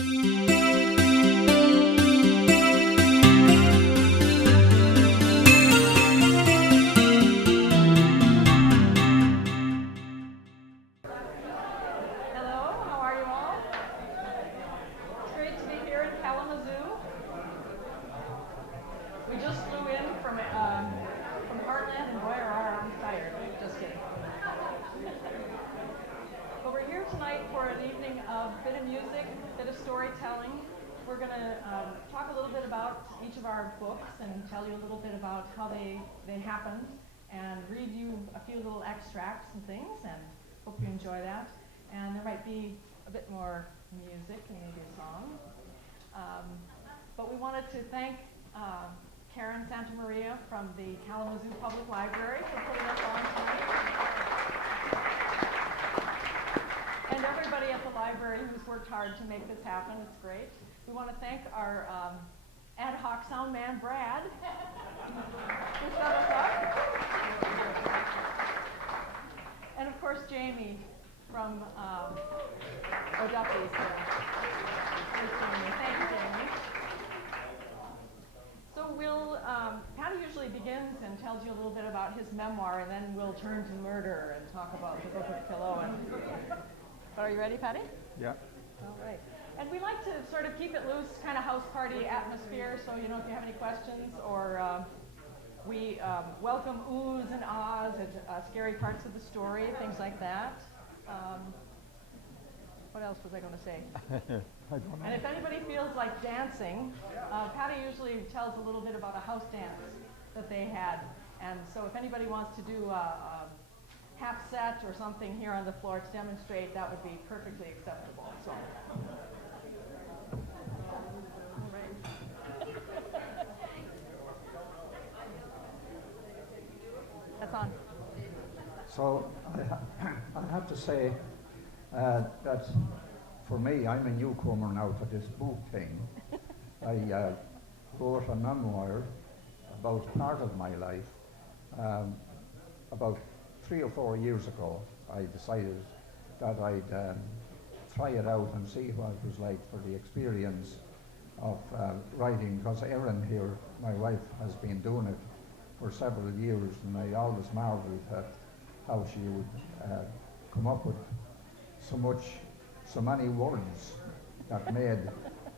Hello, how are you all? It's great to be here in Kalamazoo. We just flew in from Heartland, and boy, are our arms tired. Just kidding. But we're here tonight for an evening of bit of music, bit of storytelling. We're going to talk a little bit about each of our books and tell you a little bit about how they happened and read you a few little extracts and things, and hope you enjoy that. And there might be a bit more music and maybe a song. But we wanted to thank Karen Santa Maria from the Kalamazoo Public Library for putting us on tonight. And everybody at the library who's worked hard to make this happen. It's great. We want to thank our ad hoc sound man, Brad, who set us up. And of course, Jamie from O'Duffy's here. Thanks, Jamie. Thanks, Jamie. So Paddy usually begins and tells you a little bit about his memoir, and then we'll turn to murder and talk about the Book of Killowen. But are you ready, Paddy? Yeah. All right. And we like to sort of keep it loose, kind of house party atmosphere, so if you have any questions, or we welcome oohs and ahs at scary parts of the story, things like that. What else was I going to say? I don't know. And if anybody feels like dancing, Paddy usually tells a little bit about a house dance that they had. And so if anybody wants to do a half set or something here on the floor to demonstrate, that would be perfectly acceptable. So. All right. That's on. So I have to say that for me, I'm a newcomer now to this book thing. I wrote a memoir about part of my life. About 3 or 4 years ago, I decided that I'd try it out and see what it was like for the experience of writing, because Erin here, my wife, has been doing it for several years, and I always marveled at how she would come up with so many words that made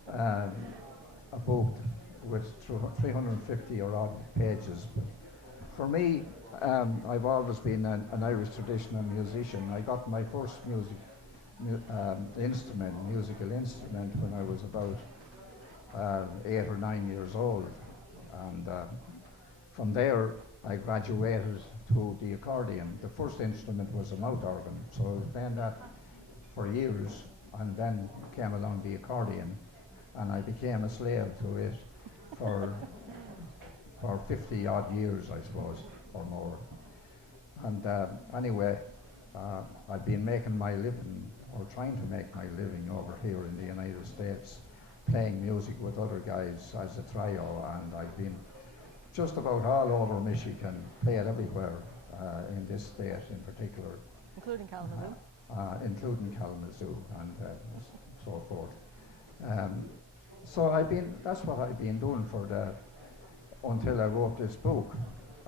a book with 350 or odd pages. But for me, I've always been an Irish traditional musician. I got my first musical instrument when I was about 8 or 9 years old, and from there I graduated to the accordion. The first instrument was a mouth organ, so I was playing that for years, and then came along the accordion, and I became a slave to it for 50 odd years, I suppose, or more. And anyway, I've been making my living, or trying to make my living, over here in the United States, playing music with other guys as a trio, and I've been just about all over Michigan, played everywhere in this state in particular. Including Kalamazoo? Including Kalamazoo and so forth. So that's what I've been doing until I wrote this book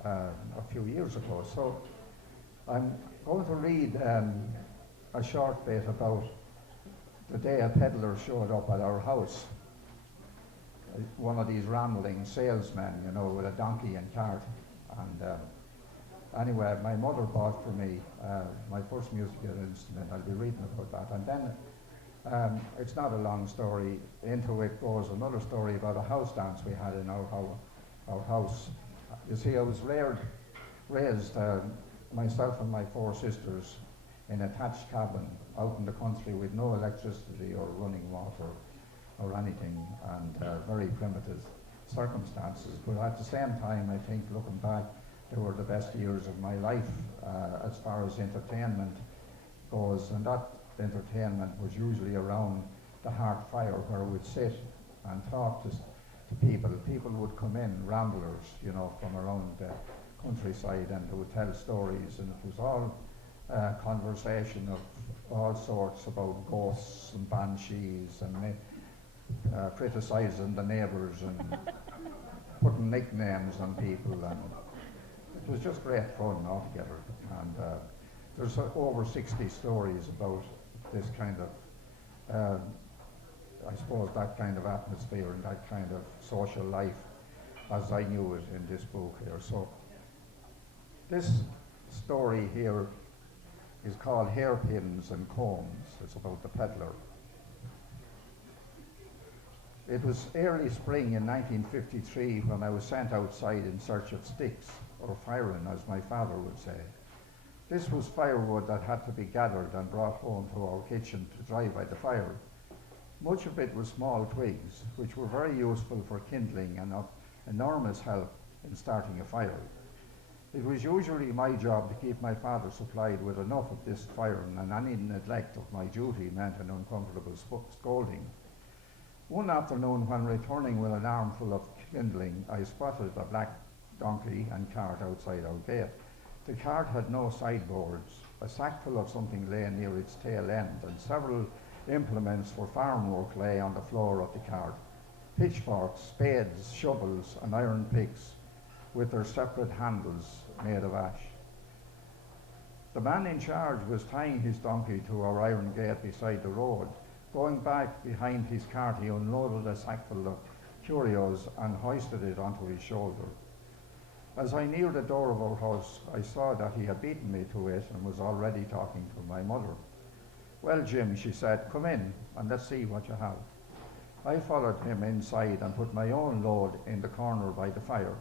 a few years ago. So I'm going to read a short bit about the day a peddler showed up at our house. One of these rambling salesmen, with a donkey and cart. And anyway, my mother bought for me my first musical instrument. I'll be reading about that. And then it's not a long story. Into it goes another story about a house dance we had in our house. You see, I was raised, myself and my 4 sisters, in a thatched cabin out in the country with no electricity or running water or anything, and very primitive circumstances. But at the same time, I think, looking back, they were the best years of my life as far as entertainment goes, and that entertainment was usually around the Hart fire, where we'd sit and talk to people. People would come in, ramblers, from around the countryside, and they would tell stories, and it was all conversation of all sorts about ghosts and banshees and criticising the neighbours and putting nicknames on people, and it was just great fun altogether. And there's over 60 stories about this kind of, I suppose, that kind of atmosphere and that kind of social life as I knew it in this book here. So this story here is called Hairpins and Combs. It's about the peddler. It was early spring in 1953 when I was sent outside in search of sticks, or firing as my father would say. This was firewood that had to be gathered and brought home to our kitchen to dry by the fire. Much of it was small twigs, which were very useful for kindling and of enormous help in starting a fire. It was usually my job to keep my father supplied with enough of this firing, and any neglect of my duty meant an uncomfortable scolding. One afternoon, when returning with an armful of kindling, I spotted a black donkey and cart outside our gate. The cart had no sideboards. A sackful of something lay near its tail end, and several implements for farm work lay on the floor of the cart. Pitchforks, spades, shovels, and iron picks, with their separate handles made of ash. The man in charge was tying his donkey to our iron gate beside the road. Going back behind his cart, he unloaded a sackful of curios and hoisted it onto his shoulder. As I neared the door of our house, I saw that he had beaten me to it and was already talking to my mother. "Well, Jim," she said, "come in and let's see what you have." I followed him inside and put my own load in the corner by the fire.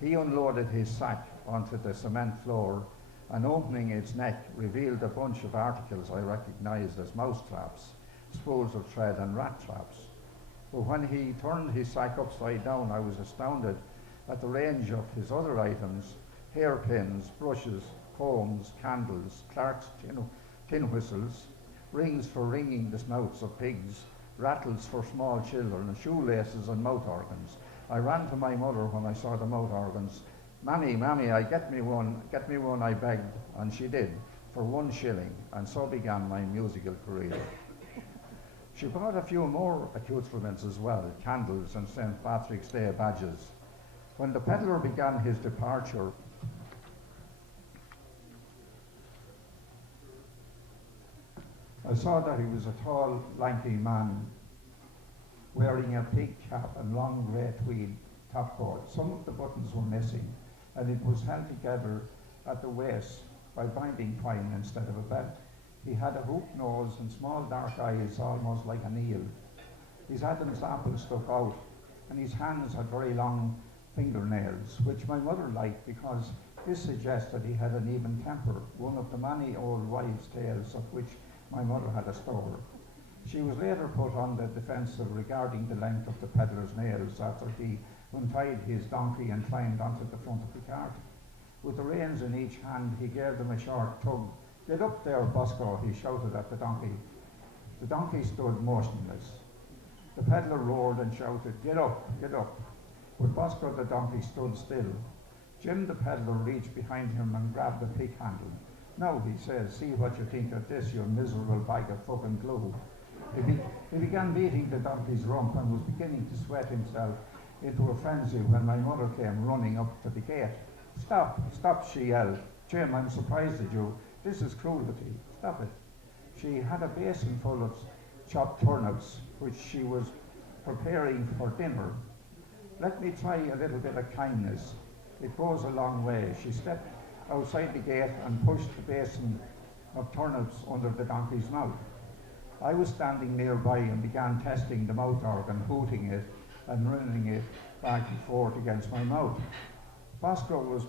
He unloaded his sack onto the cement floor and, opening its neck, revealed a bunch of articles I recognized as mouse traps, spools of thread and rat traps. But when he turned his sack upside down, I was astounded at the range of his other items: hairpins, brushes, combs, candles, Clark's tin whistles, rings for ringing the snouts of pigs, rattles for small children, shoelaces and mouth organs. I ran to my mother when I saw the mouth organs. Mammy, get me one, I begged, and she did, for 1 shilling, and so began my musical career. She bought a few more accoutrements as well, candles and St. Patrick's Day badges. When the peddler began his departure, I saw that he was a tall, lanky man wearing a pig cap and long grey tweed topcoat. Some of the buttons were missing, and it was held together at the waist by binding twine instead of a belt. He had a hooked nose and small dark eyes, almost like an eel. His Adam's apple stuck out, and his hands had very long fingernails, which my mother liked because this suggested he had an even temper, one of the many old wives' tales of which my mother had a store. She was later put on the defensive regarding the length of the peddler's nails after he untied his donkey and climbed onto the front of the cart. With the reins in each hand, he gave them a short tug. "Get up there, Bosco," he shouted at the donkey. The donkey stood motionless. The peddler roared and shouted, get up. But Bosco the donkey stood still. Jim the peddler reached behind him and grabbed the pick handle. "Now," he says, "see what you think of this, you miserable bag of fucking glue." He began beating the donkey's rump and was beginning to sweat himself into a frenzy when my mother came running up to the gate. Stop, she yelled. "Jim, I'm surprised at you. This is cruelty. Stop it." She had a basin full of chopped turnips, which she was preparing for dinner. "Let me try a little bit of kindness. It goes a long way." She stepped outside the gate and pushed the basin of turnips under the donkey's mouth. I was standing nearby and began testing the mouth organ, hooting it and running it back and forth against my mouth. Bosco was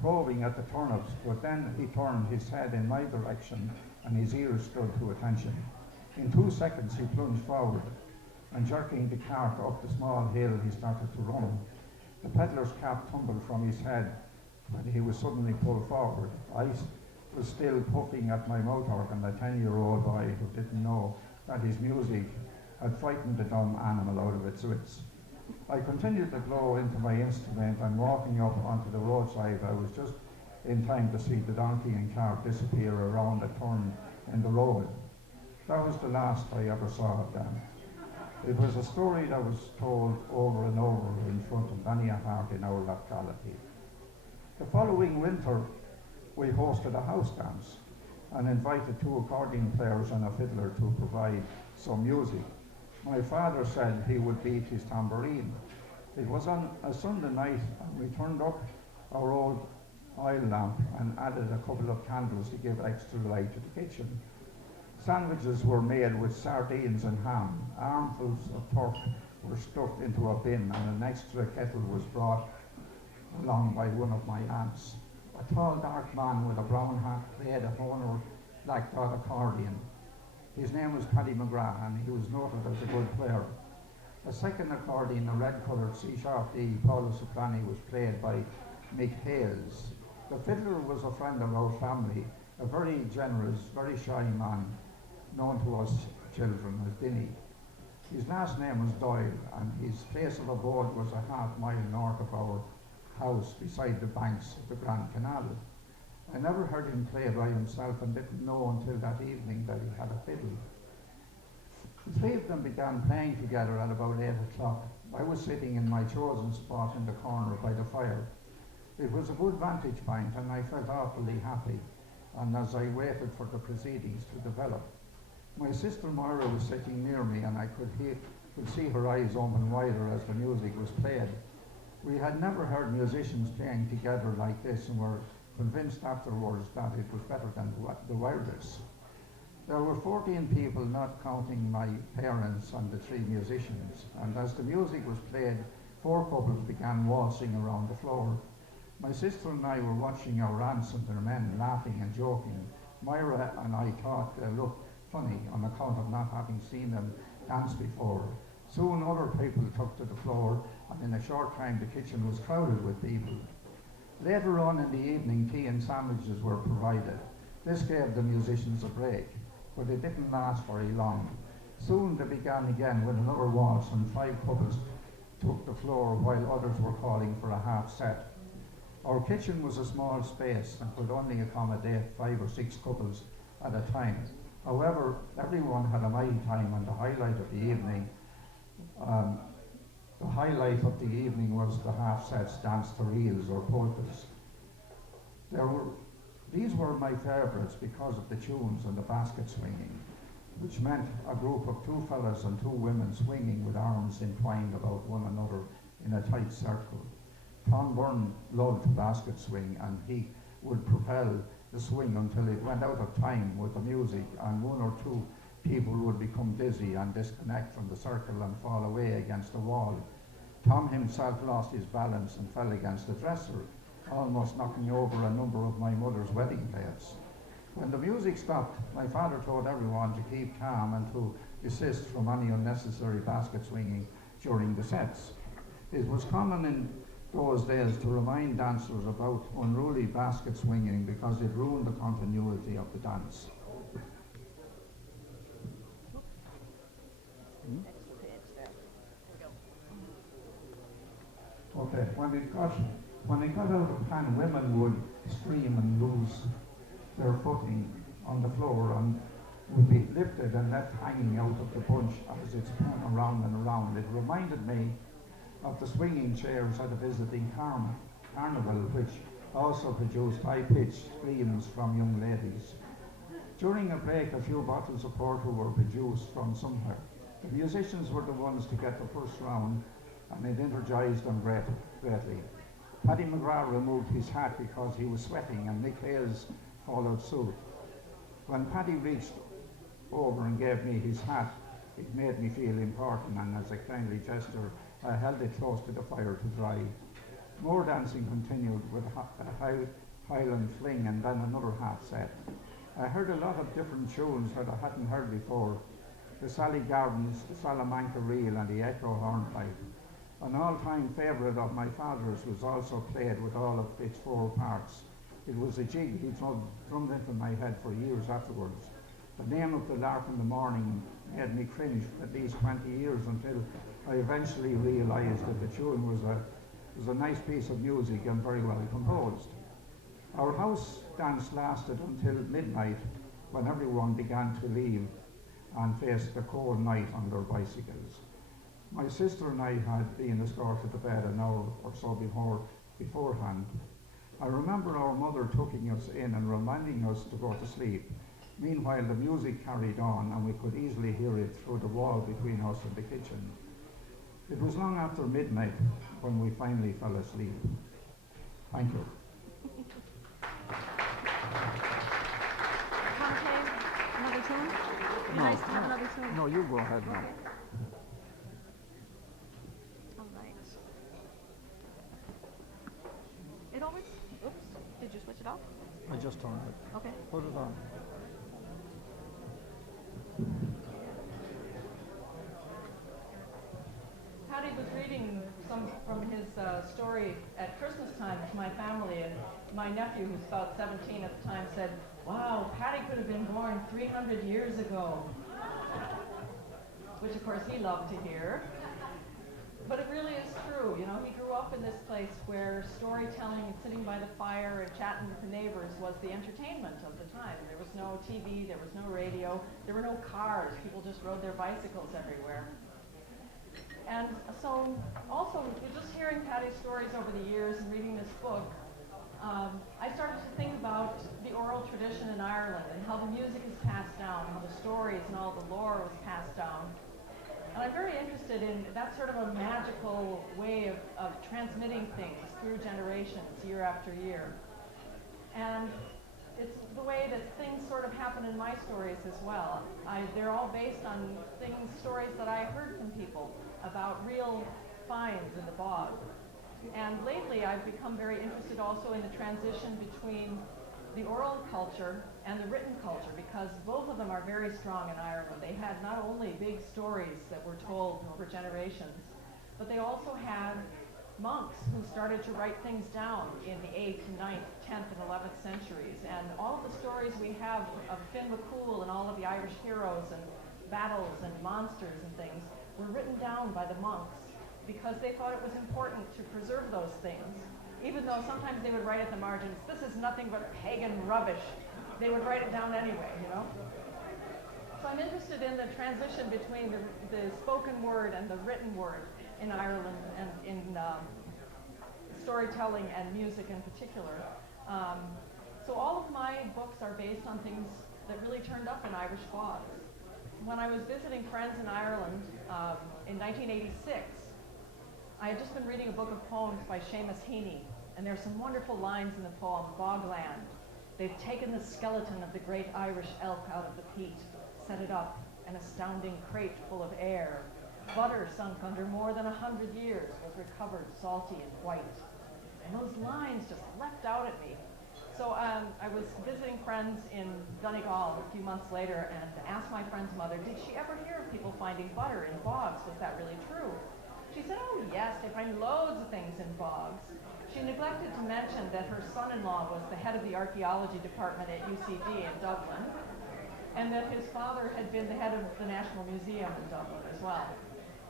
probing at the turnips, but then he turned his head in my direction and his ears stood to attention. In 2 seconds he plunged forward, and jerking the cart up the small hill, he started to run. The peddler's cap tumbled from his head when he was suddenly pulled forward. I was still puffing at my mouth organ, a 10-year-old boy who didn't know that his music had frightened the dumb animal out of its wits. I continued to blow into my instrument, and walking up onto the roadside, I was just in time to see the donkey and cart disappear around a turn in the road. That was the last I ever saw of them. It was a story that was told over and over in front of many a heart in our locality. The following winter, we hosted a house dance and invited 2 accordion players and a fiddler to provide some music. My father said he would beat his tambourine. It was on a Sunday night, and we turned up our old oil lamp and added a couple of candles to give extra light to the kitchen. Sandwiches were made with sardines and ham. Armfuls of pork were stuffed into a bin, and an extra kettle was brought along by one of my aunts. A tall, dark man with a brown hat played a Horner black dot accordion. His name was Paddy McGrath, and he was noted as a good player. A second accordion, a red-coloured C-sharp D, Paolo Soprani, was played by Mick Hales. The fiddler was a friend of our family, a very generous, very shy man, known to us children as Dinny. His last name was Doyle, and his place of abode was a half-mile north of our house beside the banks of the Grand Canal. I never heard him play by himself and didn't know until that evening that he had a fiddle. The 3 of them began playing together at about 8 o'clock. I was sitting in my chosen spot in the corner by the fire. It was a good vantage point, and I felt awfully happy, and as I waited for the proceedings to develop. My sister Moira was sitting near me, and I could see her eyes open wider as the music was played. We had never heard musicians playing together like this, and were convinced afterwards that it was better than the wireless. There were 14 people, not counting my parents and the 3 musicians, and as the music was played, 4 couples began waltzing around the floor. My sister and I were watching our aunts and their men laughing and joking. Myra and I thought they looked funny on account of not having seen them dance before. Soon other people took to the floor, and in a short time the kitchen was crowded with people. Later on in the evening, tea and sandwiches were provided. This gave the musicians a break, but it didn't last very long. Soon they began again with another waltz, and 5 couples took the floor while others were calling for a half set. Our kitchen was a small space and could only accommodate 5 or 6 couples at a time. However, everyone had a mighty time, and the highlight of the evening was the half sets danced to reels or polkas. These were my favourites because of the tunes and the basket swinging, which meant a group of 2 fellas and 2 women swinging with arms entwined about one another in a tight circle. Tom Byrne loved basket swing, and he would propel the swing until it went out of time with the music, and 1 or 2 people would become dizzy and disconnect from the circle and fall away against the wall. Tom himself lost his balance and fell against the dresser, almost knocking over a number of my mother's wedding plates. When the music stopped, my father told everyone to keep calm and to desist from any unnecessary basket swinging during the sets. It was common in those days to remind dancers about unruly basket swinging because it ruined the continuity of the dance. Okay, when it got out of hand, women would scream and lose their footing on the floor and would be lifted and left hanging out of the bunch as it spun around and around. It reminded me of the swinging chairs at a visiting carnival, which also produced high-pitched screams from young ladies. During a break, a few bottles of porter were produced from somewhere. The musicians were the ones to get the first round, and it energized them greatly. Paddy McGrath removed his hat because he was sweating, and Nick Hales followed suit. When Paddy reached over and gave me his hat, it made me feel important, and as a kindly gesture, I held it close to the fire to dry. More dancing continued with a Highland fling and then another half set. I heard a lot of different tunes that I hadn't heard before. The Sally Gardens, the Salamanca Reel, and the Echo Hornpipe. An all-time favourite of my father's was also played with all of its 4 parts. It was a jig he drummed into my head for years afterwards. The name of the Lark in the Morning made me cringe for at least 20 years until I eventually realised that the tune was a nice piece of music and very well composed. Our house dance lasted until midnight, when everyone began to leave and faced the cold night on their bicycles. My sister and I had been escorted to bed an hour or so beforehand. I remember our mother tucking us in and reminding us to go to sleep. Meanwhile, the music carried on, and we could easily hear it through the wall between us and the kitchen. It was long after midnight when we finally fell asleep. Thank you. Want to play another tune? It'd be nice to have another tune. No, you go ahead now. All right. It always. Oops. Did you switch it off? I just turned it. Okay. Put it on. Paddy was reading some from his story at Christmas time to my family, and my nephew, who's about 17 at the time, said, "Wow, Paddy could have been born 300 years ago," which of course he loved to hear. But it really is true. You know, he grew up in this place where storytelling and sitting by the fire and chatting with the neighbors was the entertainment of the time. There was no TV, there was no radio, there were no cars. People just rode their bicycles everywhere. And so, also, just hearing Paddy's stories over the years and reading this book, I started to think about the oral tradition in Ireland and how the music is passed down, how the stories and all the lore was passed down. And I'm very interested in that sort of a magical way of transmitting things through generations, year after year. And it's the way that things sort of happen in my stories as well. They're all based on stories that I heard from people about real finds in the bog. And lately I've become very interested also in the transition between the oral culture and the written culture, because both of them are very strong in Ireland. They had not only big stories that were told over generations, but they also had monks who started to write things down in the 8th, 9th, 10th, and 11th centuries. And all of the stories we have of Finn McCool and all of the Irish heroes and battles and monsters and things were written down by the monks because they thought it was important to preserve those things. Even though sometimes they would write at the margins, "This is nothing but pagan rubbish," they would write it down anyway, you know? So I'm interested in the transition between the spoken word and the written word in Ireland and in storytelling and music in particular. So all of my books are based on things that really turned up in Irish bogs. When I was visiting friends in Ireland in 1986, I had just been reading a book of poems by Seamus Heaney, and there's some wonderful lines in the poem, Bogland. "They've taken the skeleton of the great Irish elk out of the peat, set it up, an astounding crate full of air. Butter sunk under more than 100 years was recovered salty and white." And those lines just leapt out at me. So I was visiting friends in Donegal a few months later and asked my friend's mother, did she ever hear of people finding butter in bogs? Was that really true? She said, "Oh yes, they find loads of things in bogs." She neglected to mention that her son-in-law was the head of the archaeology department at UCD in Dublin, and that his father had been the head of the National Museum in Dublin as well.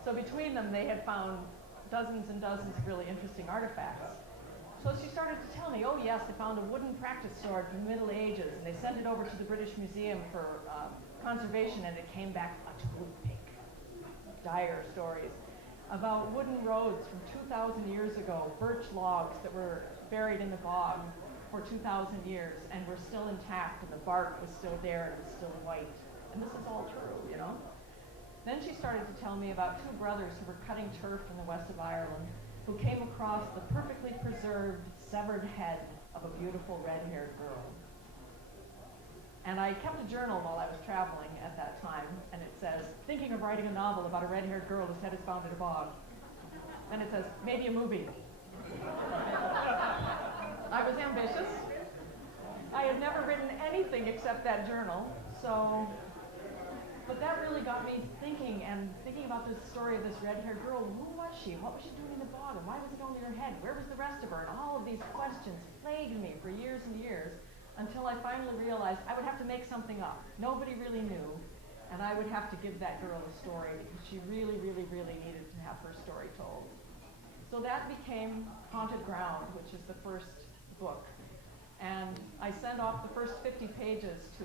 So between them, they had found dozens and dozens of really interesting artifacts. So she started to tell me, "Oh yes, they found a wooden practice sword from the Middle Ages, and they sent it over to the British Museum for conservation, and it came back a toothpick." Dire stories about wooden roads from 2,000 years ago, birch logs that were buried in the bog for 2,000 years and were still intact, and the bark was still there and it was still white. And this is all true, you know? Then she started to tell me about two brothers who were cutting turf in the west of Ireland, who came across the perfectly preserved, severed head of a beautiful red-haired girl. And I kept a journal while I was traveling at that time, and it says, "Thinking of writing a novel about a red-haired girl whose head is found in a bog." And it says, "Maybe a movie." I was ambitious. I had never written anything except that journal, but that really got me thinking about this story of this red-haired girl. Who was she? What was she doing in the bog? And why was it only her head? Where was the rest of her? And all of these questions plagued me for years and years, until I finally realized I would have to make something up. Nobody really knew, and I would have to give that girl a story because she really, really, really needed to have her story told. So that became Haunted Ground, which is the first book. And I sent off the first 50 pages to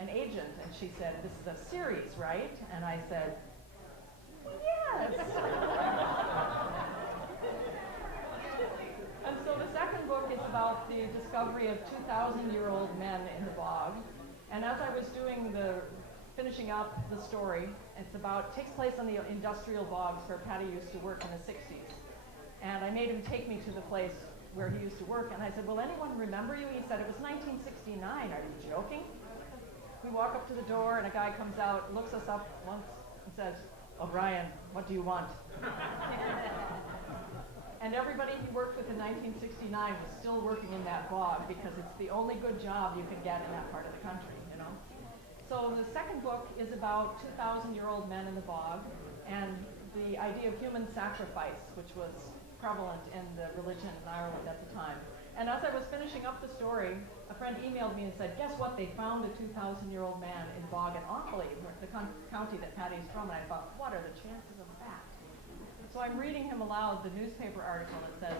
an agent, and she said, "This is a series, right?" And I said, "Yes." discovery of 2,000-year-old men in the bog. And as I was finishing up the story, takes place on the industrial bogs where Paddy used to work in the 60s. And I made him take me to the place where he used to work, and I said, will anyone remember you? He said, it was 1969, are you joking? We walk up to the door, and a guy comes out, looks us up once, and says, O'Brien, what do you want? And everybody he worked with in 1969 was still working in that bog because it's the only good job you can get in that part of the country, you know? So the second book is about 2,000-year-old men in the bog and the idea of human sacrifice, which was prevalent in the religion in Ireland at the time. And as I was finishing up the story, a friend emailed me and said, guess what, they found a 2,000-year-old man in Bog in Offaly, the county that Paddy's from, and I thought, what are the chances of that? So I'm reading him aloud the newspaper article that says,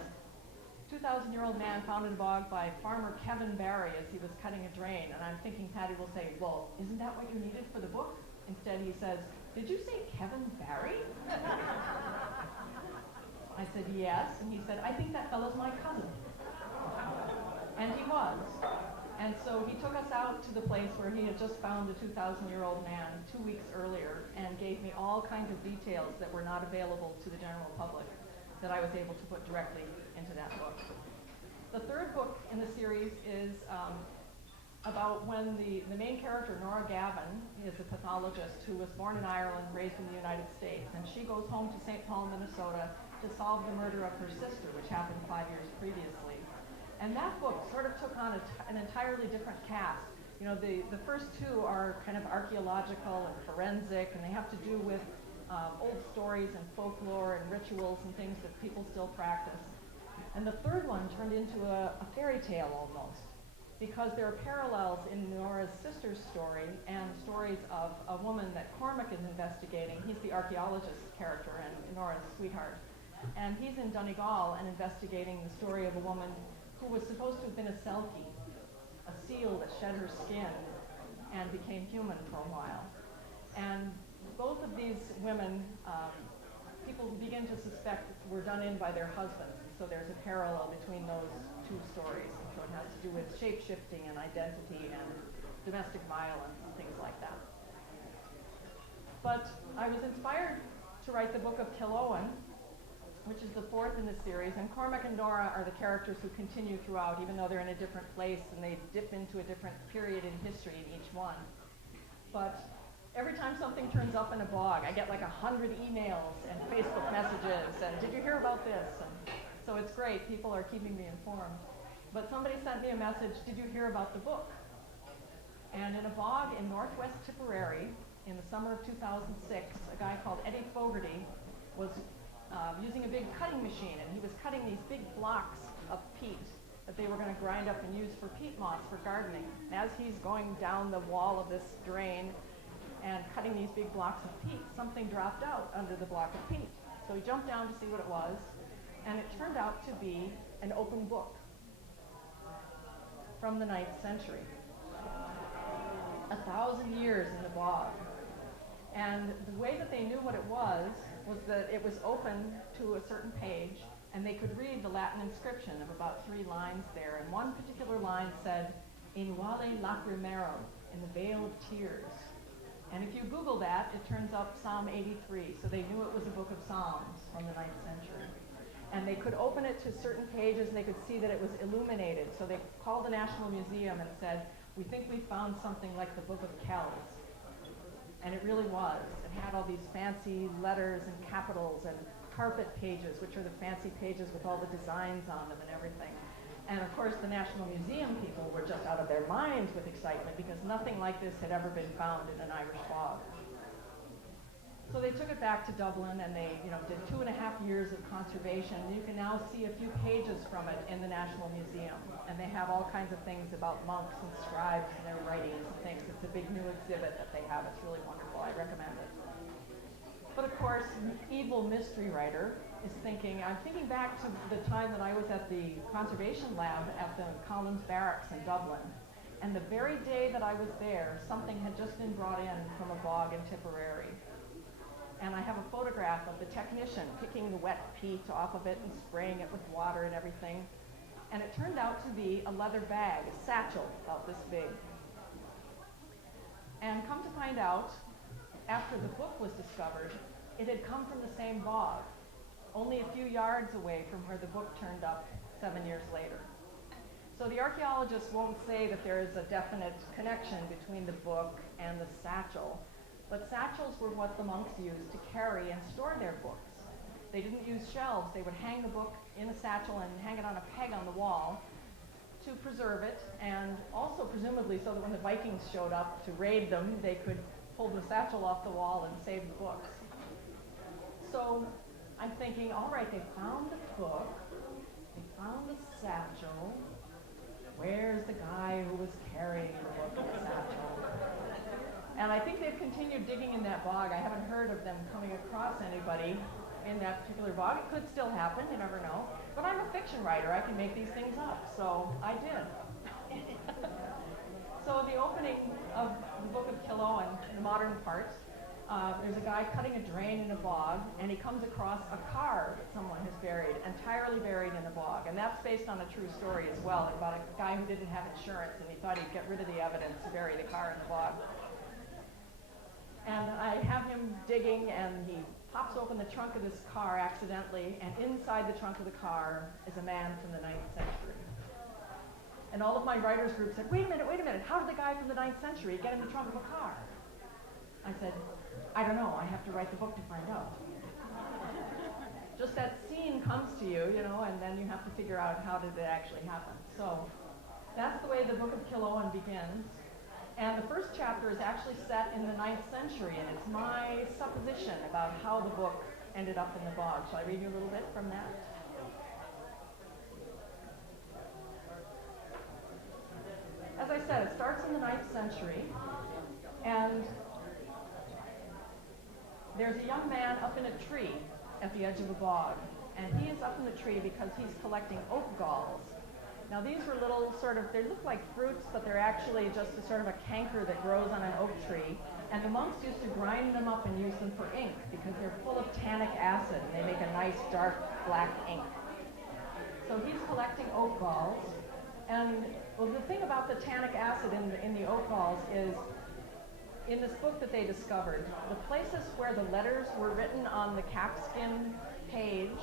2,000-year-old man found in Bog by farmer Kevin Barry as he was cutting a drain. And I'm thinking Paddy will say, well, isn't that what you needed for the book? Instead he says, did you say Kevin Barry? I said, yes. And he said, I think that fellow's my cousin. And he was. And so he took us out to the place where he had just found a 2,000-year-old man 2 weeks earlier and gave me all kinds of details that were not available to the general public that I was able to put directly into that book. The third book in the series is about when the main character, Nora Gavin, is a pathologist who was born in Ireland, raised in the United States, and she goes home to St. Paul, Minnesota to solve the murder of her sister, which happened 5 years previously. And that book sort of took on an entirely different cast. You know, the first two are kind of archaeological and forensic, and they have to do with old stories and folklore and rituals and things that people still practice. And the third one turned into a fairy tale almost, because there are parallels in Nora's sister's story and stories of a woman that Cormac is investigating. He's the archaeologist character and Nora's sweetheart. And he's in Donegal and investigating the story of a woman who was supposed to have been a selkie, a seal that shed her skin and became human for a while. And both of these women, people begin to suspect were done in by their husbands. So there's a parallel between those two stories. So it has to do with shape-shifting and identity and domestic violence and things like that. But I was inspired to write the book of Killowen, which is the fourth in the series, and Cormac and Nora are the characters who continue throughout, even though they're in a different place and they dip into a different period in history in each one. But every time something turns up in a blog, I get like 100 emails and Facebook messages, and did you hear about this? And so it's great, people are keeping me informed. But somebody sent me a message, did you hear about the book? And in a bog in northwest Tipperary, in the summer of 2006, a guy called Eddie Fogarty was using a big cutting machine, and he was cutting these big blocks of peat that they were going to grind up and use for peat moss for gardening. And as he's going down the wall of this drain and cutting these big blocks of peat, something dropped out under the block of peat. So he jumped down to see what it was, and it turned out to be an open book from the 9th century. 1,000 years in the bog. And the way that they knew what it was that it was open to a certain page, and they could read the Latin inscription of about 3 lines there. And one particular line said, "In vale lacrimero," in the vale of tears. And if you Google that, it turns up Psalm 83. So they knew it was a book of Psalms from the 9th century. And they could open it to certain pages, and they could see that it was illuminated. So they called the National Museum and said, "We think we found something like the Book of Kells." And it really was. It had all these fancy letters and capitals and carpet pages, which are the fancy pages with all the designs on them and everything. And of course, the National Museum people were just out of their minds with excitement because nothing like this had ever been found in an Irish bog. So they took it back to Dublin, and they did 2.5 years of conservation. You can now see a few pages from it in the National Museum. And they have all kinds of things about monks and scribes and their writings and things. It's a big new exhibit that they have. It's really wonderful. I recommend it. But of course, an evil mystery writer is thinking, I'm thinking back to the time that I was at the conservation lab at the Commons Barracks in Dublin. And the very day that I was there, something had just been brought in from a bog in Tipperary. And I have a photograph of the technician picking the wet peat off of it and spraying it with water and everything. And it turned out to be a leather bag, a satchel about this big. And come to find out, after the book was discovered, it had come from the same bog, only a few yards away from where the book turned up 7 years later. So the archaeologists won't say that there is a definite connection between the book and the satchel, but satchels were what the monks used to carry and store their books. They didn't use shelves. They would hang the book in a satchel and hang it on a peg on the wall to preserve it, and also presumably so that when the Vikings showed up to raid them, they could pull the satchel off the wall and save the books. So I'm thinking, all right, they found the book, they found the satchel. Where's the guy who was carrying the book in the satchel? And I think they've continued digging in that bog. I haven't heard of them coming across anybody in that particular bog. It could still happen, you never know. But I'm a fiction writer. I can make these things up, so I did. So the opening of the Book of Killowen, the modern part, there's a guy cutting a drain in a bog, and he comes across a car that someone has buried, entirely buried in a bog. And that's based on a true story as well, about a guy who didn't have insurance, and he thought he'd get rid of the evidence to bury the car in the bog. And I have him digging, and he pops open the trunk of this car accidentally, and inside the trunk of the car is a man from the 9th century. And all of my writers group said, wait a minute, how did the guy from the 9th century get in the trunk of a car? I said, I don't know, I have to write the book to find out. Just that scene comes to you, and then you have to figure out how did it actually happen. So that's the way the Book of Killowen begins. And the first chapter is actually set in the 9th century, and it's my supposition about how the book ended up in the bog. Shall I read you a little bit from that? As I said, it starts in the 9th century, and there's a young man up in a tree at the edge of a bog, and he is up in the tree because he's collecting oak galls. Now these were little they look like fruits, but they're actually just a sort of a canker that grows on an oak tree, and the monks used to grind them up and use them for ink because they're full of tannic acid, and they make a nice dark black ink. So he's collecting oak galls, and well, the thing about the tannic acid in the oak galls is, in this book that they discovered, the places where the letters were written on the calfskin page,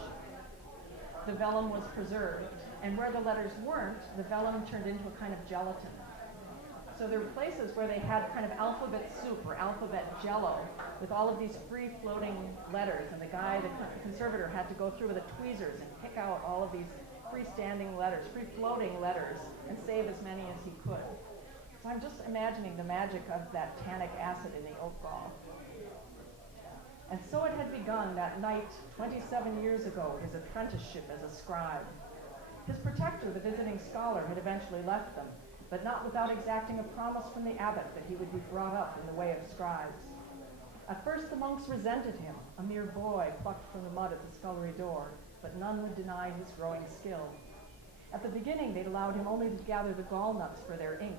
the vellum was preserved, and where the letters weren't, the vellum turned into a kind of gelatin. So there were places where they had kind of alphabet soup or alphabet jello with all of these free-floating letters, and the guy, the conservator, had to go through with the tweezers and pick out all of these freestanding letters, free-floating letters, and save as many as he could. So I'm just imagining the magic of that tannic acid in the oak gall. And so it had begun that night 27 years ago, his apprenticeship as a scribe. His protector, the visiting scholar, had eventually left them, but not without exacting a promise from the abbot that he would be brought up in the way of scribes. At first the monks resented him, a mere boy plucked from the mud at the scullery door, but none would deny his growing skill. At the beginning they'd allowed him only to gather the gall nuts for their ink.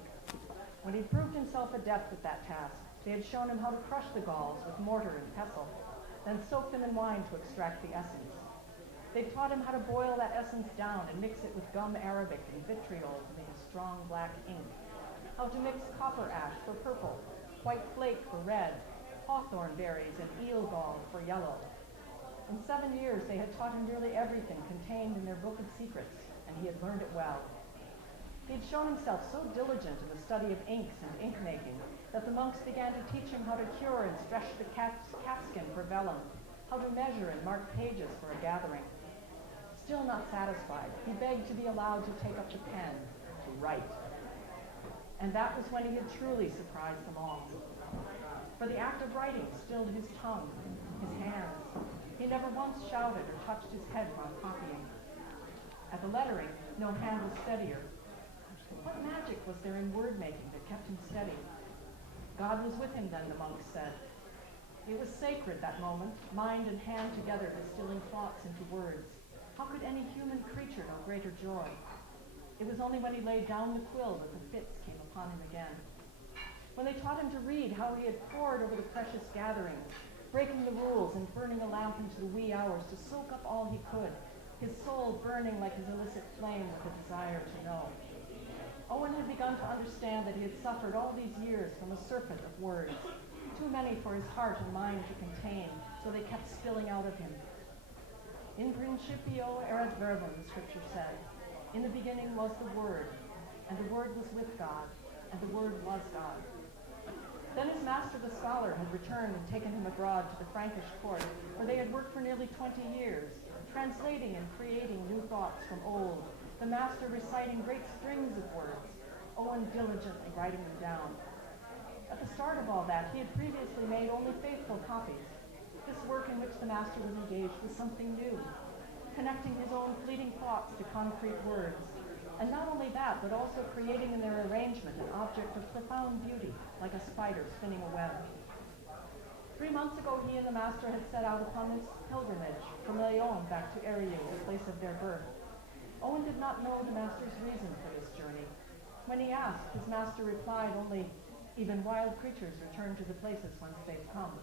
When he'd proved himself adept at that task, they had shown him how to crush the galls with mortar and pestle, then soak them in wine to extract the essence. They'd taught him how to boil that essence down and mix it with gum arabic and vitriol to make a strong black ink, how to mix copper ash for purple, white flake for red, hawthorn berries and eel gall for yellow. In 7 years they had taught him nearly everything contained in their book of secrets, and he had learned it well. He had shown himself so diligent in the study of inks and ink making that the monks began to teach him how to cure and stretch the calfskin for vellum, how to measure and mark pages for a gathering. Still not satisfied, he begged to be allowed to take up the pen, to write. And that was when he had truly surprised them all. For the act of writing stilled his tongue, his hands. He never once shouted or touched his head while copying. At the lettering, no hand was steadier. What magic was there in word-making that kept him steady? God was with him then, the monks said. It was sacred, that moment, mind and hand together distilling thoughts into words. How could any human creature know greater joy? It was only when he laid down the quill that the fits came upon him again. When they taught him to read, how he had pored over the precious gatherings, breaking the rules and burning a lamp into the wee hours to soak up all he could, his soul burning like his illicit flame with a desire to know. Owen had begun to understand that he had suffered all these years from a serpent of words, too many for his heart and mind to contain, so they kept spilling out of him. In principio erat verbum, the scripture said. In the beginning was the Word, and the Word was with God, and the Word was God. Then his master, the scholar, had returned and taken him abroad to the Frankish court, where they had worked for nearly 20 years, translating and creating new thoughts from old, the master reciting great strings of words, Owen diligently writing them down. At the start of all that, he had previously made only faithful copies. This work in which the master was engaged was something new, connecting his own fleeting thoughts to concrete words, and not only that, but also creating in their arrangement an object of profound beauty, like a spider spinning a web. 3 months ago, he and the master had set out upon this pilgrimage from Lyon back to Erin, the place of their birth. Owen did not know the master's reason for this journey. When he asked, his master replied only, "Even wild creatures return to the places whence they've come."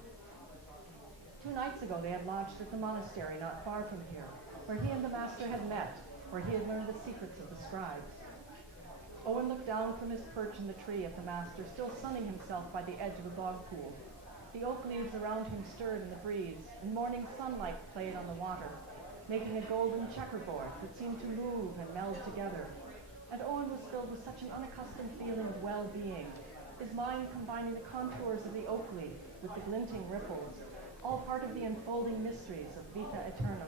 2 nights ago, they had lodged at the monastery not far from here, where he and the master had met, where he had learned the secrets of the scribes. Owen looked down from his perch in the tree at the master, still sunning himself by the edge of a bog pool. The oak leaves around him stirred in the breeze, and morning sunlight played on the water, making a golden checkerboard that seemed to move and meld together. And Owen was filled with such an unaccustomed feeling of well-being, his mind combining the contours of the oak leaf with the glinting ripples, all part of the unfolding mysteries of vita aeternum.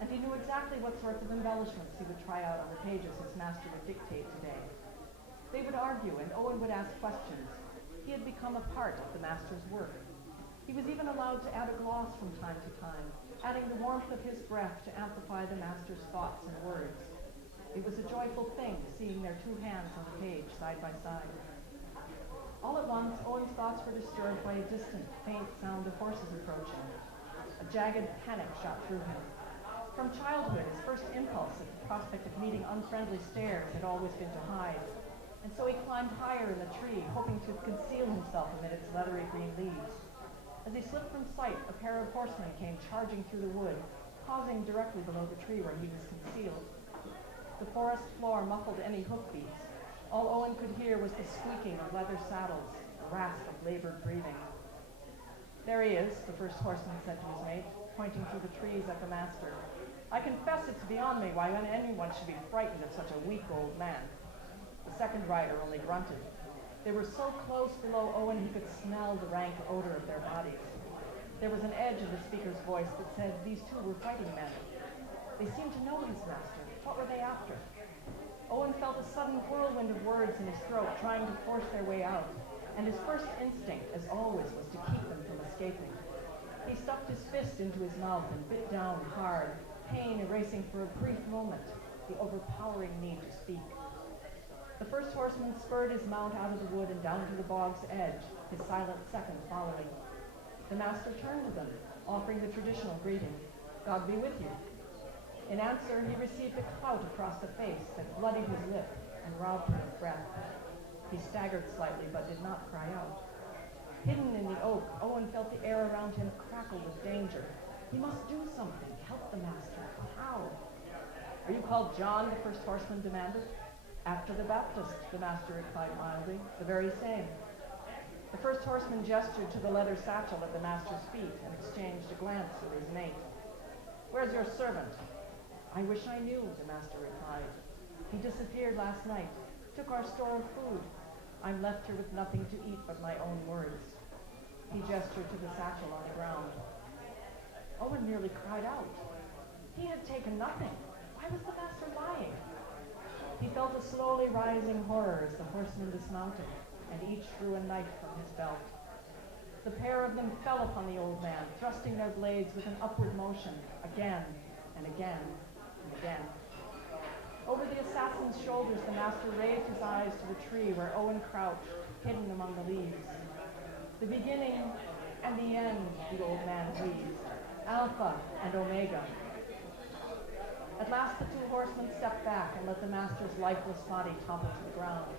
And he knew exactly what sorts of embellishments he would try out on the pages his master would dictate today. They would argue, and Owen would ask questions. He had become a part of the master's work. He was even allowed to add a gloss from time to time, adding the warmth of his breath to amplify the master's thoughts and words. It was a joyful thing seeing their two hands on the page side by side. All at once, Owen's thoughts were disturbed by a distant, faint sound of horses approaching. A jagged panic shot through him. From childhood, his first impulse at the prospect of meeting unfriendly stares had always been to hide, and so he climbed higher in the tree, hoping to conceal himself amid its leathery green leaves. As he slipped from sight, a pair of horsemen came charging through the wood, pausing directly below the tree where he was concealed. The forest floor muffled any hoofbeats. All Owen could hear was the squeaking of leather saddles, the rasp of labored breathing. "There he is," the first horseman said to his mate, pointing through the trees at the master. "I confess it's beyond me why anyone should be frightened of such a weak old man." The second rider only grunted. They were so close below Owen he could smell the rank odor of their bodies. There was an edge in the speaker's voice that said these two were fighting men. They seemed to know his master. What were they after? Owen felt a sudden whirlwind of words in his throat, trying to force their way out, and his first instinct, as always, was to keep them from escaping. He stuffed his fist into his mouth and bit down hard, pain erasing for a brief moment the overpowering need to speak. The first horseman spurred his mount out of the wood and down to the bog's edge, his silent second following. The master turned to them, offering the traditional greeting, "God be with you." In answer, he received a clout across the face that bloodied his lip and robbed him of breath. He staggered slightly, but did not cry out. Hidden in the oak, Owen felt the air around him crackle with danger. He must do something, help the master. How? "Are you called John?" the first horseman demanded. "After the Baptist," the master replied mildly. "The very same." The first horseman gestured to the leather satchel at the master's feet and exchanged a glance with his mate. "Where's your servant?" "I wish I knew," the master replied. "He disappeared last night, took our store of food. I'm left here with nothing to eat but my own words." He gestured to the satchel on the ground. Owen nearly cried out. He had taken nothing. Why was the master lying? He felt a slowly rising horror as the horsemen dismounted, and each drew a knife from his belt. The pair of them fell upon the old man, thrusting their blades with an upward motion, again and again and again. Over the assassin's shoulders, the master raised his eyes to the tree where Owen crouched, hidden among the leaves. "The beginning and the end," the old man breathed. "Alpha and Omega." At last the two horsemen stepped back and let the master's lifeless body topple to the ground.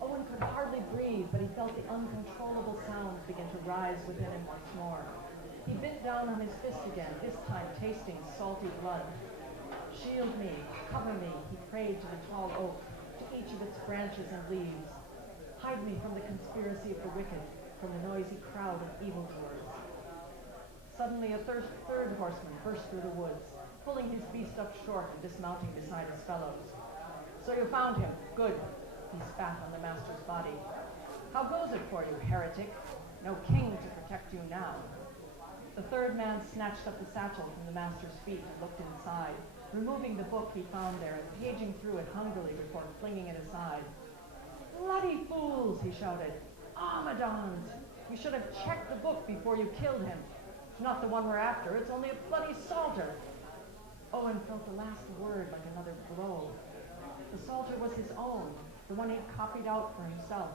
Owen could hardly breathe, but he felt the uncontrollable sounds begin to rise within him once more. He bit down on his fist again, this time tasting salty blood. Shield me, cover me, he prayed to the tall oak, to each of its branches and leaves. Hide me from the conspiracy of the wicked, from the noisy crowd of evildoers. Suddenly a third horseman burst through the woods, pulling his beast up short and dismounting beside his fellows. So you found him. Good. He spat on the master's body. How goes it for you, heretic? No king to protect you now. The third man snatched up the satchel from the master's feet and looked inside, removing the book he found there and paging through it hungrily before flinging it aside. Bloody fools, he shouted. Armadons! You should have checked the book before you killed him. It's not the one we're after, it's only a bloody psalter. Owen felt the last word like another blow. The psalter was his own, the one he'd copied out for himself.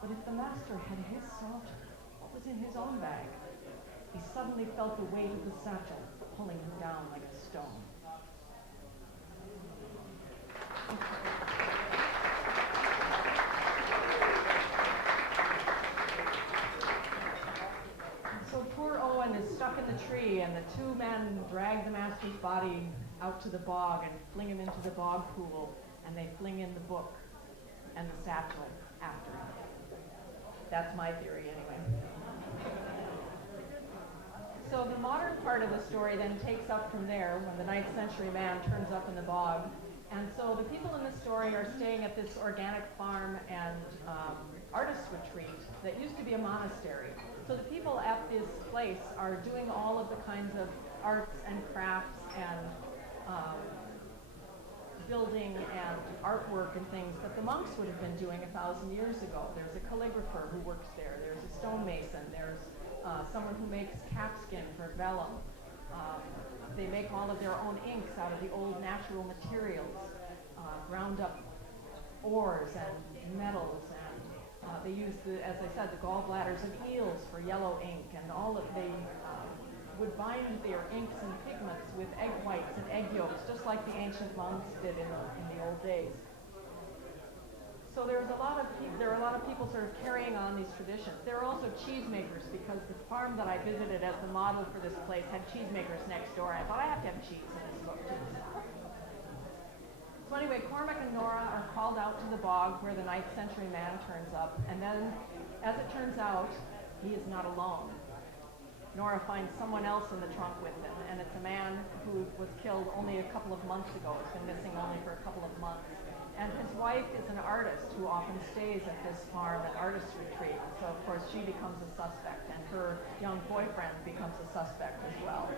But if the master had his psalter, what was in his own bag? He suddenly felt the weight of the satchel pulling him down like a stone. So poor Owen is stuck in the tree, and the two men drag the master's body out to the bog and fling him into the bog pool, and they fling in the book and the satchel after him. That's my theory, anyway. So the modern part of the story then takes up from there when the 9th century man turns up in the bog. And so the people in the story are staying at this organic farm and artist retreat that used to be a monastery. So the people at this place are doing all of the kinds of arts and crafts and building and artwork and things that the monks would have been doing 1,000 years ago. There's a calligrapher who works there. There's a stonemason. There's someone who makes calfskin for vellum. They make all of their own inks out of the old natural materials, ground up ores and metals, and they use, as I said, the gallbladders of eels for yellow ink, and they would bind their inks and pigments with egg whites and egg yolks, just like the ancient monks did in the old days. So there are a lot of people sort of carrying on these traditions. There are also cheesemakers, because the farm that I visited as the model for this place had cheesemakers next door. I thought I have to have cheese in this book too. So anyway, Cormac and Nora are called out to the bog where the 9th century man turns up, and then, as it turns out, he is not alone. Nora finds someone else in the trunk with him, and it's a man who was killed only a couple of months ago. He's been missing only for a couple of months. And his wife is an artist who often stays at this farm at artist retreat. So, of course, she becomes a suspect, and her young boyfriend becomes a suspect as well.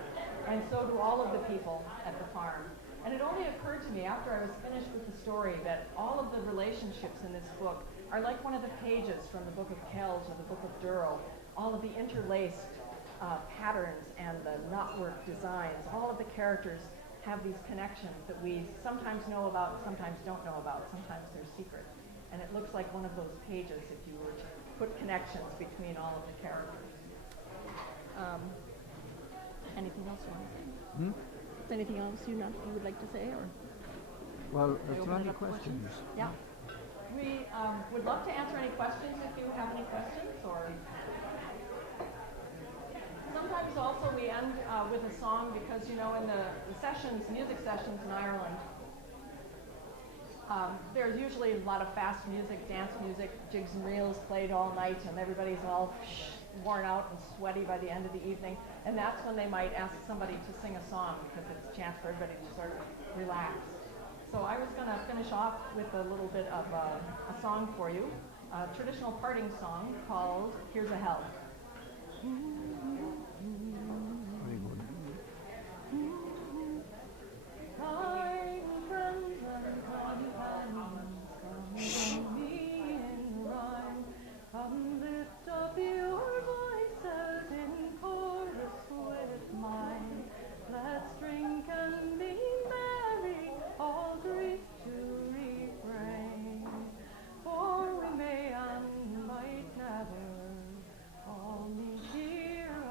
And so do all of the people at the farm. And it only occurred to me after I was finished with the story that all of the relationships in this book are like one of the pages from the Book of Kells or the Book of Durrell. All of the interlaced patterns and the knotwork designs, all of the characters have these connections that we sometimes know about, sometimes don't know about, sometimes they're secret. And it looks like one of those pages if you were to put connections between all of the characters. Anything else you want to say? Anything else you would like to say? Or Well, is there any questions? Yeah. We would love to answer any questions if you have any questions, or sometimes also we end with a song because, you know, in the sessions, music sessions in Ireland, there's usually a lot of fast music, dance music, jigs and reels played all night, and everybody's all worn out and sweaty by the end of the evening. And that's when they might ask somebody to sing a song because it's a chance for everybody to sort of relax. So I was going to finish off with a little bit of a song for you, a traditional parting song called Here's a Hell. Very good. Kind friends and companions, come join me in rhyme. Come lift up your voices in chorus with mine. Let's drink and be merry, all grief to refrain. For we may and might never all meet here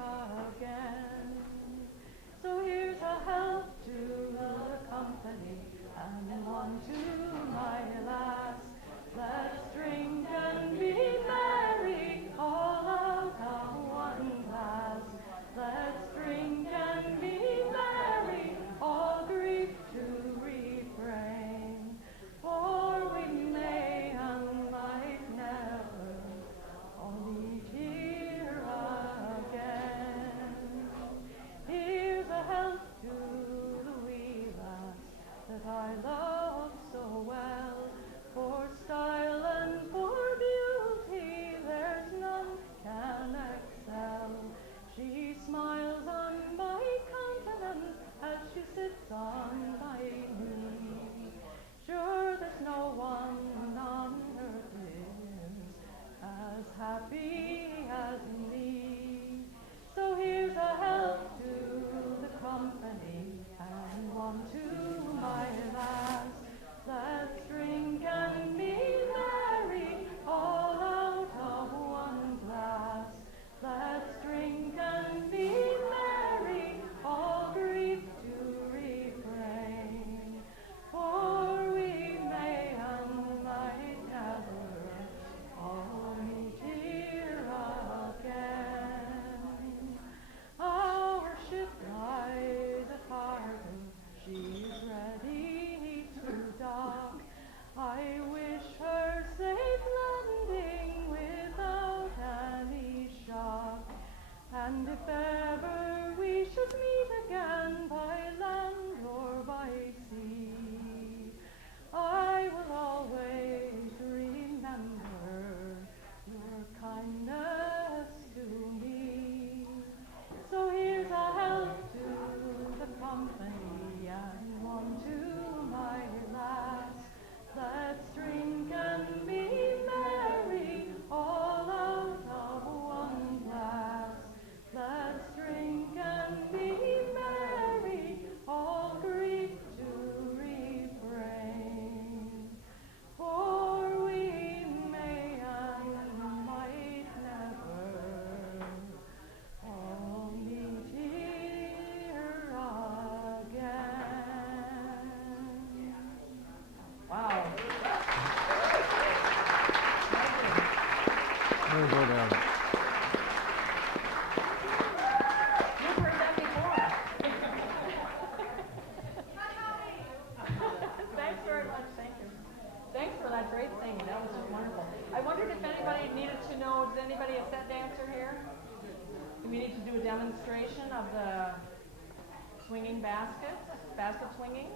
swinging baskets, basket swinging?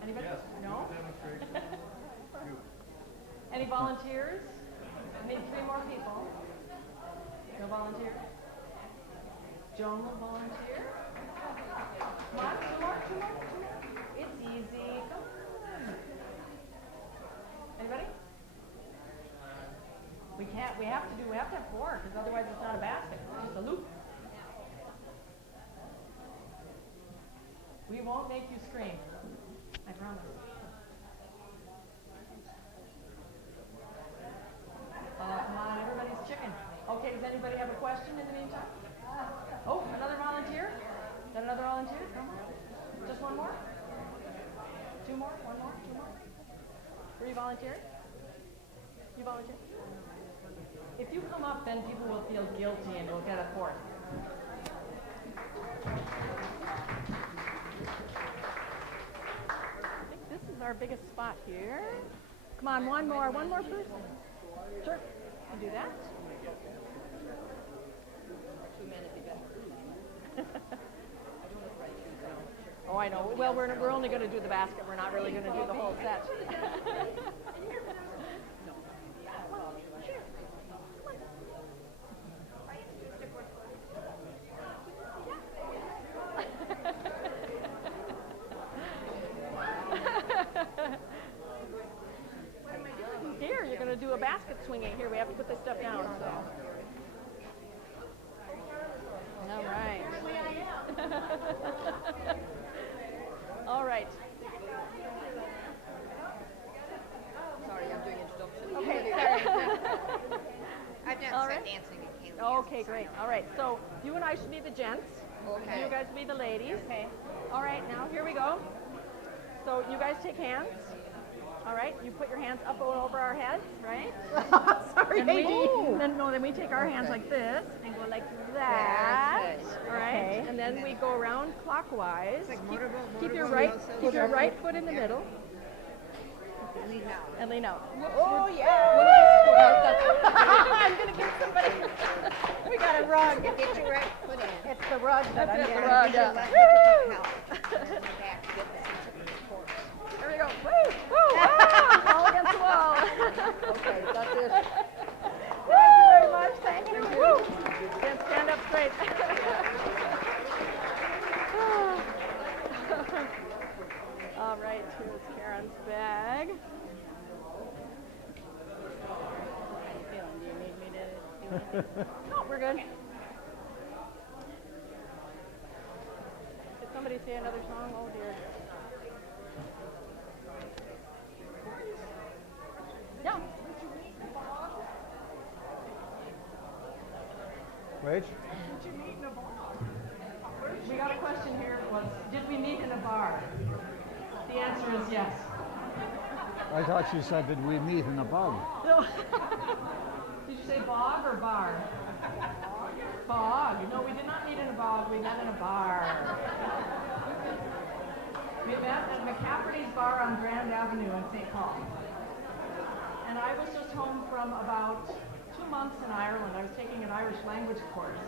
Anybody? Yes. No? Demonstration. You. Any volunteers? Need 3 more people. No volunteers? Joan will volunteer. Come on, 2 more, 2 more, 2 more. It's easy. Come on. Anybody? We have to have 4, because otherwise it's not a basket, it's just a loop. We won't make you scream. I promise. Come on, everybody's chicken. Okay, does anybody have a question in the meantime? Oh, another volunteer? Got another volunteer? Come on. Just one more? 2 more? 1 more? 2 more? Were you volunteering? You volunteer? If you come up, then people will feel guilty and we'll get a 4th. I think this is our biggest spot here. Come on, one more person. Sure, can do that. Oh, I know. Well, we're only going to do the basket. We're not really going to do the whole set. Here, you're going to do a basket swinging. Here, we have to put this stuff down. So. All right. All right. Sorry, I'm doing introduction. Okay. I've done All set right. dancing and Kaylee. Okay, great. All right. So you and I should be the gents. Okay. You guys be the ladies. Okay. All right. Now here we go. So you guys take hands. All right. You put your hands up over our heads, right? Sorry, then we take our hands like this and go like that. That's All right. Okay. And then we go around clockwise. Like Keep your motorboat, keep your right foot in the middle Lean out. and lean out. Oh, yeah. I'm gonna get somebody. We got a rug. Get your right foot in. It's the rug that I'm Yeah, getting. get your left foot to help. And then back to get the centrifugal force. There we go. Woo! Woo! Ah! All against the wall. Okay, that's it. Thank you very much. Thank you. Woo! Then stand up straight. All right, here's Karen's bag. Do you need me to do anything? No, we're good. Did somebody say another song? Oh dear. Yeah. Wait. We got a question here. Was did we meet in a bar? The answer is yes. I thought you said, did we meet in a bog? No. Did you say bog or bar? Bog. No, we did not meet in a bog. We met in a bar. We met at McCafferty's Bar on Grand Avenue in St. Paul. And I was just home from about 2 months in Ireland. I was taking an Irish language course.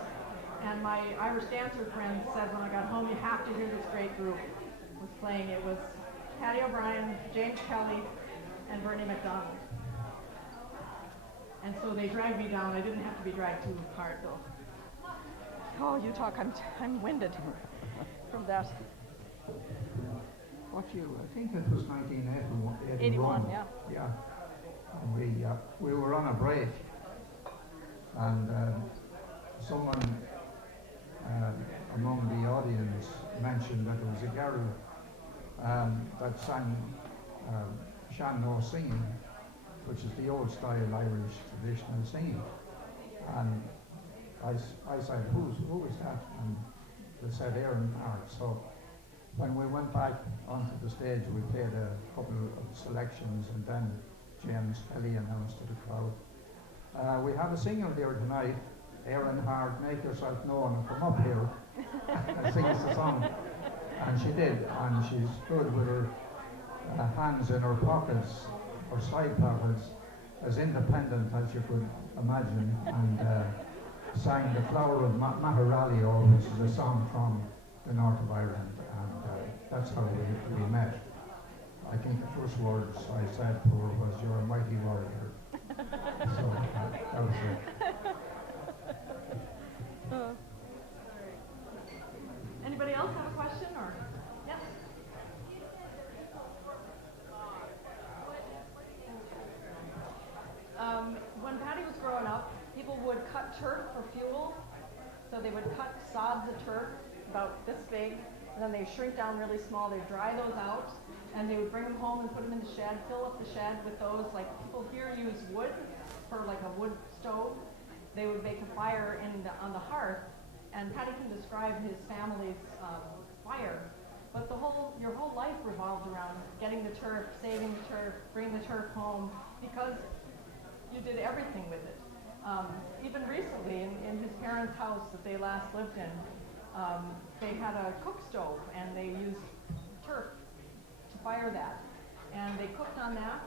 And my Irish dancer friend said when I got home, you have to hear this great group was playing. It was Paddy O'Brien, James Kelly, and Bernie McDonald. And so they dragged me down. I didn't have to be dragged too hard, though. Oh, you talk. I'm winded from that. What you, I think it was 1981. 81, yeah. Yeah. And we were on a break, and someone among the audience mentioned that there was a girl that sang Shan No singing, which is the old style Irish traditional singing. And I said, who is that? And they said Erin Hart. So when we went back onto the stage, we played a couple of selections, and then James Kelly announced to the crowd. We have a singer there tonight, Erin Hart, make yourself known and come up here and sing us a song. And she did, and she stood with her hands in her pockets, or side pockets, as independent as you could imagine, and sang The Flower of Maharalio, which is a song from the north of Ireland. that's how we met. I think the first words I said to her was, "You're a mighty warrior." So that was it. Anybody else have a question or? Yes. When Paddy was growing up, people would cut turf for fuel. So they would cut sods of turf about this big, and then they shrink down really small. They dry those out, and they would bring them home and put them in the shed, fill up the shed with those. Like people here use wood for like a wood stove. They would make a fire on the hearth, and Paddy can describe his family's fire. But your whole life revolved around getting the turf, saving the turf, bringing the turf home, because you did everything with it. Even recently, in his parents' house that they last lived in, they had a cook stove, and they used turf to fire that. And they cooked on that.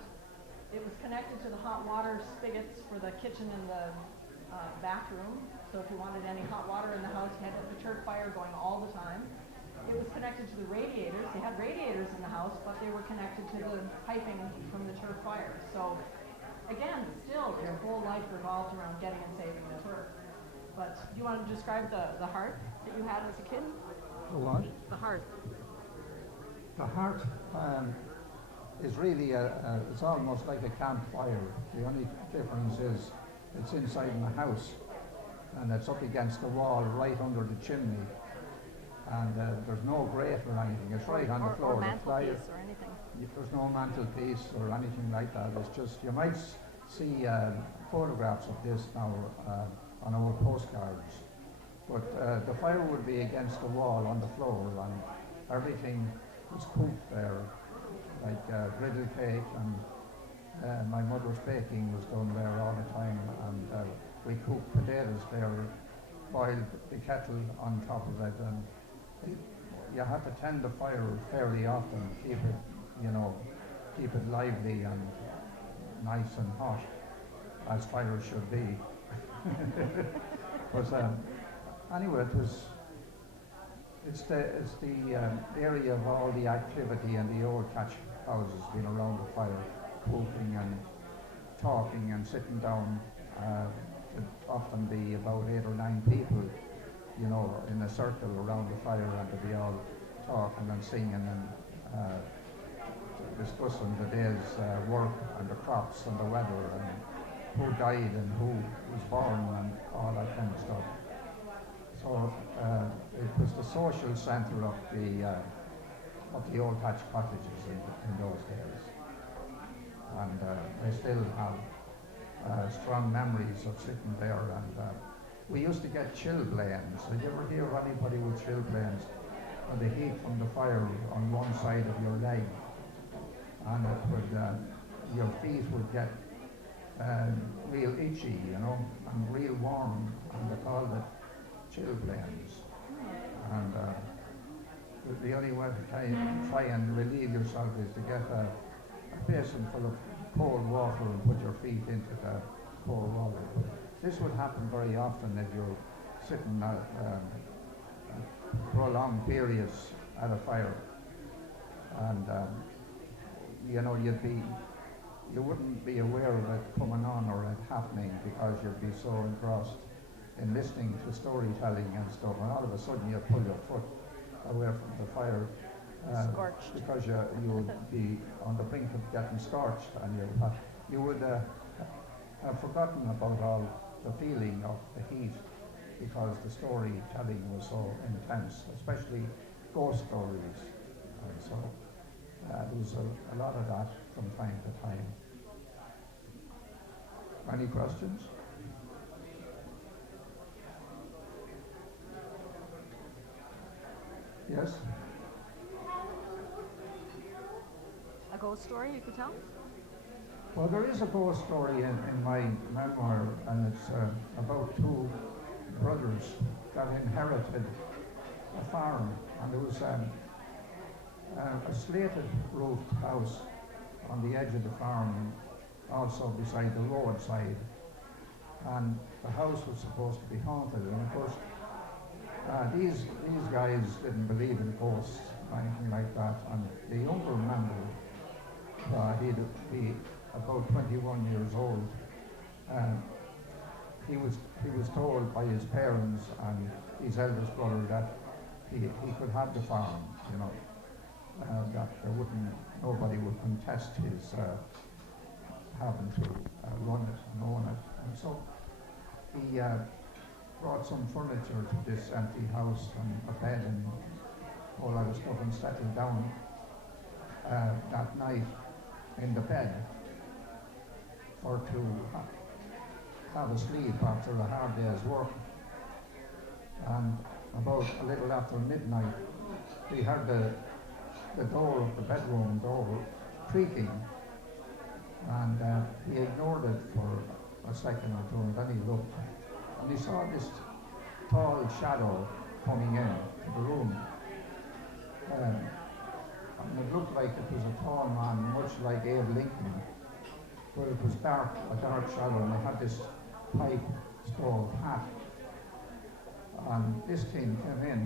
It was connected to the hot water spigots for the kitchen and the bathroom. So if you wanted any hot water in the house, you had the turf fire going all the time. It was connected to the radiators. They had radiators in the house, but they were connected to the piping from the turf fire. So again, still, your whole life revolved around getting and saving the turf. But do you want to describe the heart that you had as a kid? The what? The heart. The heart is really it's almost like a campfire. The only difference is it's inside in the house, and it's up against the wall right under the chimney. And there's no grate or anything. It's right on the floor. Or mantelpiece or anything. There's no mantelpiece or anything like that. It's just, you might see photographs of this now on our postcards. But the fire would be against the wall on the floor, and everything was cooked there, like griddle cake, and my mother's baking was done there all the time, and we cooked potatoes there, boiled the kettle on top of it, and you had to tend the fire fairly often, keep it lively and nice and hot, as fire should be. But anyway, it's the area of all the activity and the old thatch houses being around the fire, cooking and talking and sitting down. It'd often be about 8 or 9 people, in a circle around the fire, and to be all talking and singing and discussing the day's work and the crops and the weather and who died and who was born and all that kind of stuff. So it was the social centre of the old thatch cottages in those days, and I still have strong memories of sitting there. And we used to get chilblains. Did you ever hear of anybody with chilblains? The heat from the fire on one side of your leg, and it would, your feet would get real itchy, and real warm, and they called it chilblains. And the only way to try and relieve yourself is to get a basin full of cold water and put your feet into the cold water. This would happen very often if you're sitting prolonged periods at a fire, and you wouldn't be aware of it coming on or it happening, because you'd be so engrossed in listening to storytelling and stuff, and all of a sudden you pull your foot away from the fire, Scorched. because you would be on the brink of getting scorched, and you would have forgotten about all the feeling of the heat, because the storytelling was so intense, especially ghost stories. And so there was a lot of that from time to time. Any questions? Yes? A ghost story you could tell? Well, there is a ghost story in my memoir, and it's about 2 brothers that inherited a farm, and there was a slated roofed house on the edge of the farm, also beside the roadside, and the house was supposed to be haunted. And of course, these guys didn't believe in ghosts or anything like that. And the younger member, he'd be about 21 years old. Um, he was told by his parents and his eldest brother that he could have the farm, that nobody would contest his having to run it and own it. And so he brought some furniture to this empty house and a bed and all that stuff and settled down that night in the bed to have a sleep after a hard day's work. And about a little after midnight, he heard the door of the bedroom door creaking, and he ignored it for a second or two, and then he looked, and he saw this tall shadow coming in to the room. And it looked like it was a tall man, much like Abe Lincoln, but it was a dark shadow, and it had this pipe stove hat. And this thing came in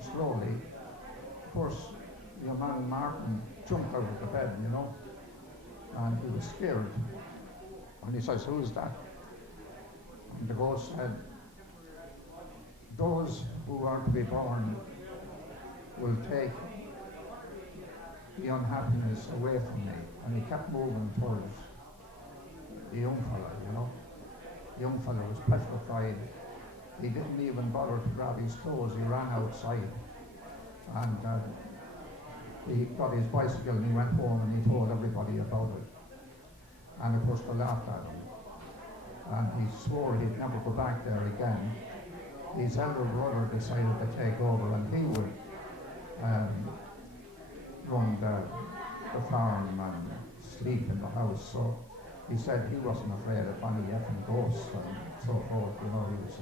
slowly. Of course, your man Martin jumped out of the bed, and he was scared. And he says, "Who's that?" And the ghost said, "Those who are to be born will take the unhappiness away from me." And he kept moving towards the young fella, The young fella was petrified. He didn't even bother to grab his clothes. He ran outside, and he got his bicycle and he went home and he told everybody about it. And of course they laughed at him. And he swore he'd never go back there again. His elder brother decided to take over and he would run the farm and sleep in the house. So he said he wasn't afraid of any effing ghosts and so forth. He was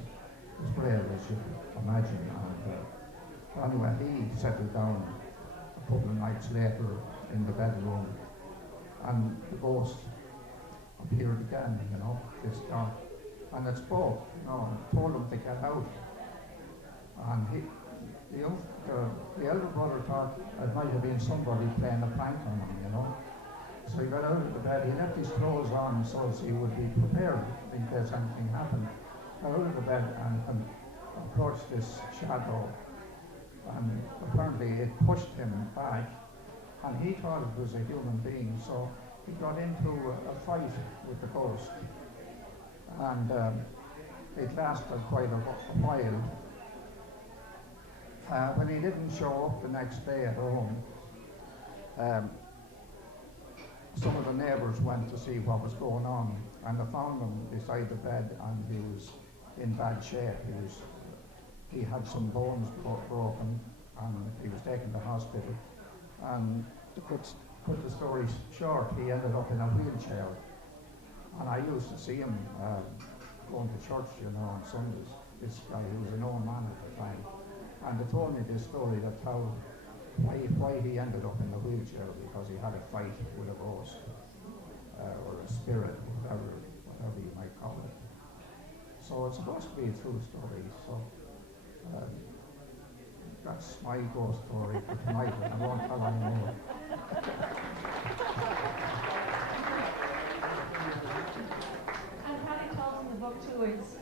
as brave as you could imagine. And anyway, he settled down a couple of nights later in the bedroom, and the ghost appeared again, this dark, and it spoke, and told him to get out. And the elder brother thought it might have been somebody playing a prank on him, So he got out of the bed. He left his clothes on so as he would be prepared in case anything happened. Got out of the bed and approached this shadow, and apparently it pushed him back, and he thought it was a human being, so he got into a fight with the ghost, and it lasted quite a while. When he didn't show up the next day at home, some of the neighbours went to see what was going on, and they found him beside the bed, and he was in bad shape. He had some bones broken, and he was taken to hospital. And to cut the story short, he ended up in a wheelchair. And I used to see him going to church, on Sundays. This guy, he was an old man at the time. And they told me this story, that why he ended up in the wheelchair, because he had a fight with a ghost, or a spirit, whatever you might call it. So it's supposed to be a true story. So that's my ghost story for tonight, and I won't tell any more. And Paddy tells in the book too,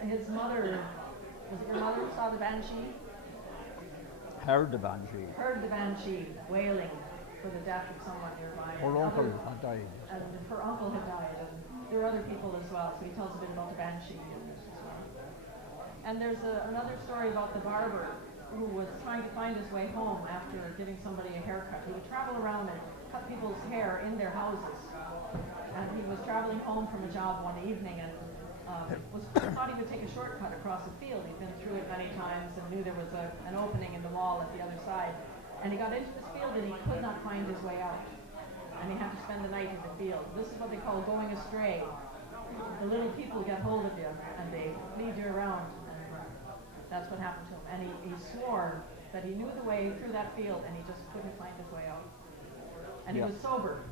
his mother, was it your mother who saw the banshee? Heard the banshee. Heard the banshee wailing for the death of someone nearby. Her uncle had died. And her uncle had died, and there were other people as well, so he tells a bit about the banshee in this as well. And there's another story about the barber who was trying to find his way home after giving somebody a haircut. He would travel around and cut people's hair in their houses. And he was traveling home from a job one evening and thought he would take a shortcut across a field. He'd been through it many times and knew there was an opening in the wall at the other side. And he got into this field and he could not find his way out. And he had to spend the night in the field. This is what they call going astray. The little people get hold of you and they lead you around. And that's what happened to him. And he swore that he knew the way through that field and he just couldn't find his way out. And he was sober.